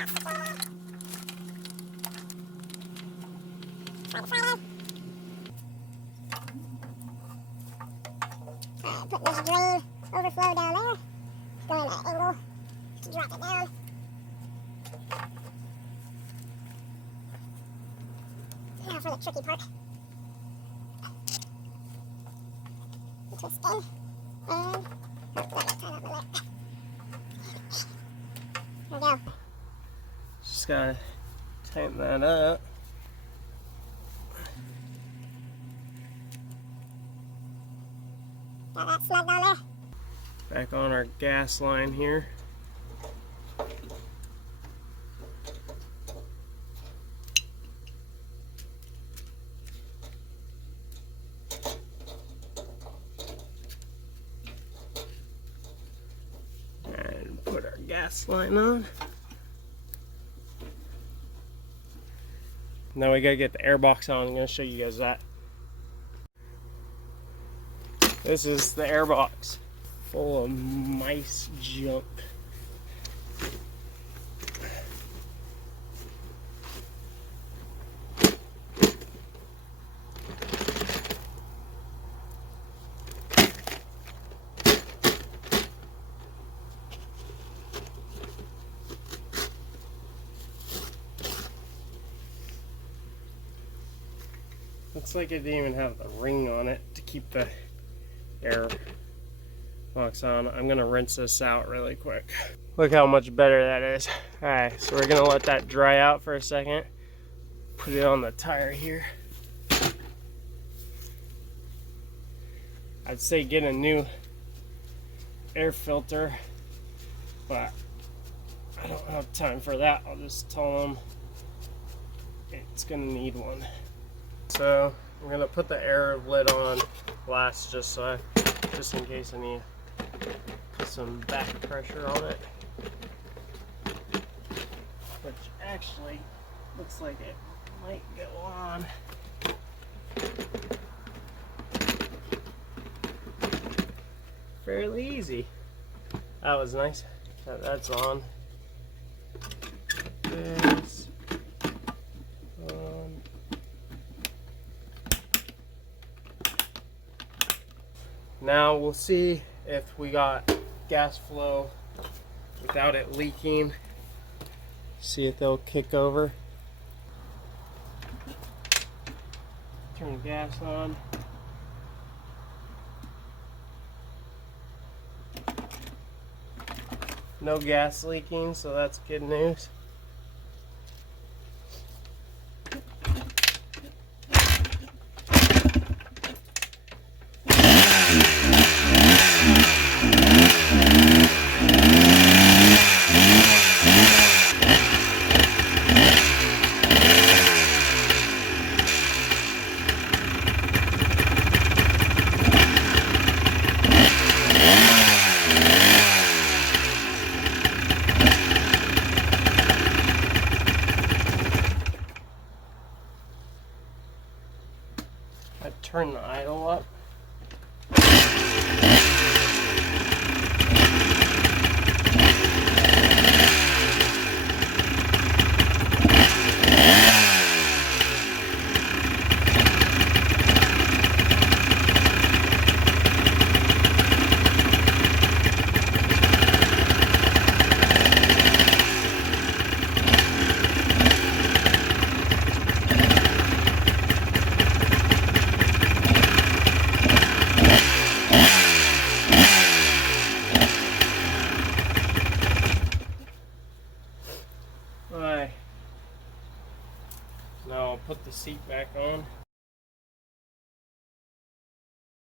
Put this drain overflow down there. Go in at an angle to drop it down. Now for the tricky part. Twist in. And let it tighten up a bit. There we go. Just gotta tighten that up. Got that snug down there. Back on our gas line here. And put our gas line on. Now we gotta get the air box on. I'm gonna show you guys that. This is the air box, full of mice junk. Looks like it didn't even have the ring on it to keep the air box on. I'm gonna rinse this out really quick. Look how much better that is. Alright, so we're gonna let that dry out for a second. Put it on the tire here. I'd say get a new air filter, but I don't have time for that. I'll just tell them it's gonna need one. So I'm gonna put the air lid on last, just in case I need to put some back pressure on it. Which actually looks like it might go on. Fairly easy. That was nice. That's on. This. Now we'll see if we got gas flow without it leaking. See if they'll kick over. Turn the gas on. No gas leaking, so that's good news. I turn the idle up. Alright, now I'll put the seat back on.